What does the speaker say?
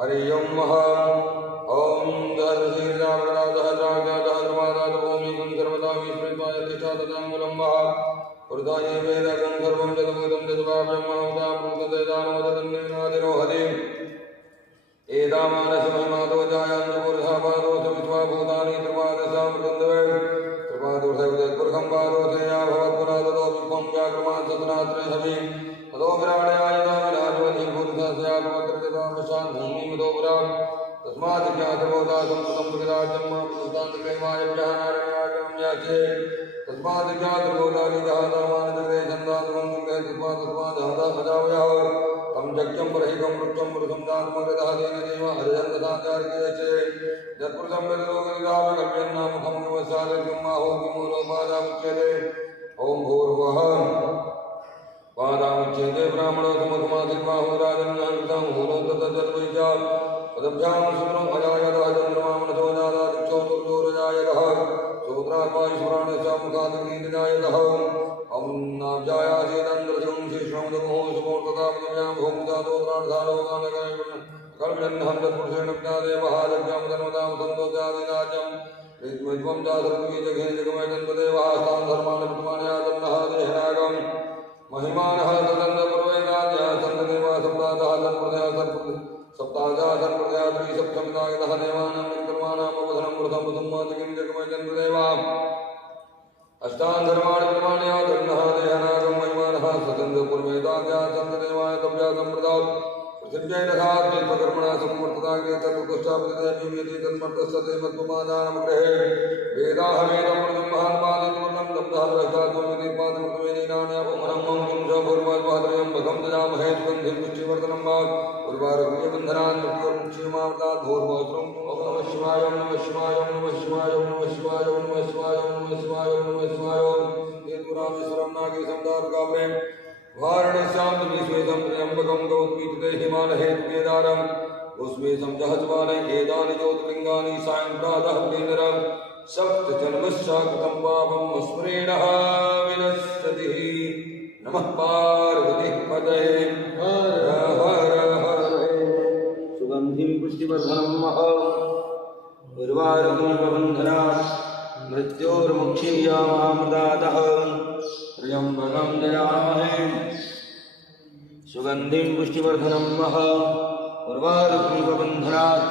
हरि ओम महा ओम दहरशीर्षावराधहराज्ञाधहर्मादाधभूमिकं सर्वदा विस्मृत्वाय तिष्ठा महा हृदये वेदकं सर्वं जगभूतं जगवा ब्रह्मणोदा प्रकृतदानोदन्नेनादिनो हरिं एदामानसमहिमादो जायान्तपुरुषापादो सविश्वाभूतानि त्रिपादशामृतन्दवे त्रिपादोषैवदत्पुरुषं पादोषया भवत्पुरादतो विश्वं व्याक्रमान् सतनात्रे सवि ततो विराडयायदा विराजवति पुरुषस्यापवक्रजतामशान् भूमिमतो पुरा तस्मात् ज्ञातबोधा संस्कृतं प्रगिराजं पुरुषान्तक्लेमायभ्यः नारायणागं याचे तस्मात् ज्ञातबोधानि जहादामानजगरे छन्दात्मन्ते तस्मात् हदाभजावयः तं जज्ञं परहिकं वृक्षं पुरुषं दानमगदः तेन देव हरिजन्तसाचार्यचे यत्पुरुषं यद्लोकनिरामकल्प्यन्नामुखं नमस्सारथ्यं माहो विमूलोपादामुच्यते ॐ भूर्भुवः पादामुच्यते ब्राह्मणो समगमादिर्बाहुराजन्नाहृतं मूलो ततजर्वैजा पदभ्यां सुमनं अजायतः चन्द्रमामनसो जादादिक्षो दुर्दूरजायतः सूत्रार्पायुष्पुराणस्यामुखादग्निजायतः ॐ नाब्जायासेदन्द्रजं शिश्वमदमोह सुमोर्ततापदव्यां भूमिजातोत्राणधालोकानकल्प्यन्नहं तत्पुरुषेण ज्ञादेवहादज्ञां धर्मदां सन्तोषादिराज्यं विद्वं दासर्वगीजघेन जगमयजन्तदेवः स्थान् धर्मान् प्रतिमानया तन्नः देहनागम् महिमानः तदन्तपूर्वेदाद्या सन्तदेवा सप्तादः तत्प्रदया सप्तादः तत्प्रदया त्रिसप्तमिदायतः देवानां विक्रमाणाम् अवधनं वृतं वसुम्मातिकिं जगमयजन्तदेवा अष्टान् धर्माणि प्रमाणया तन्नः देहनागं महिमानः सतन्तपूर्वेदाद्या सन्तदेवाय तव्या सम्प्रदात् पृथिव्यै दधात्मकर्मणा संवर्तदाग्रे तत्पुष्टापतिदेवीयति तन्मर्तस्तते मत्वमादानमग्रहे वेदाहमेदं महान्मादितुर्नं दब्धः भ्रष्टात्वमिति पादमुखमेनीनान्यापमनं मम किंसभूर्वाद्वाद्रयं भगं ददामहे सुगन्धिं पुष्टिवर्धनं वा उर्वारुक्रियबन्धनान् मृत्योर्मुक्षीयमावृतात् भूर्वस्त्रं नमः शिवाय नमः शिवाय नमः शिवाय नमः शिवाय नमः शिवाय नमः शिवाय नमः शिवाय हेतुरामेश्वरं नागे संदारुकाव्रे वारणस्यां विश्वेशं त्र्यम्बकं गौतमीते हिमालयेतुकेदारम् उस्मेशं जहस्वाने एतानि ज्योतिर्लिङ्गानि सायं प्रातः प्रेन्दरं सप्तजन्मस्याकृतं पापं स्मरेणः विनश्यति नमः पार्वतीपतये हर हर हर सुगन्धिं पुष्टिवर्धनं उर्वारुकं प्रबन्धनात् मृत्योर्मुक्षीयमामृतादः त्र्यम्बकं दयामहे सुगन्धिं पुष्टिवर्धनं उर्वारुकं प्रबन्धनात्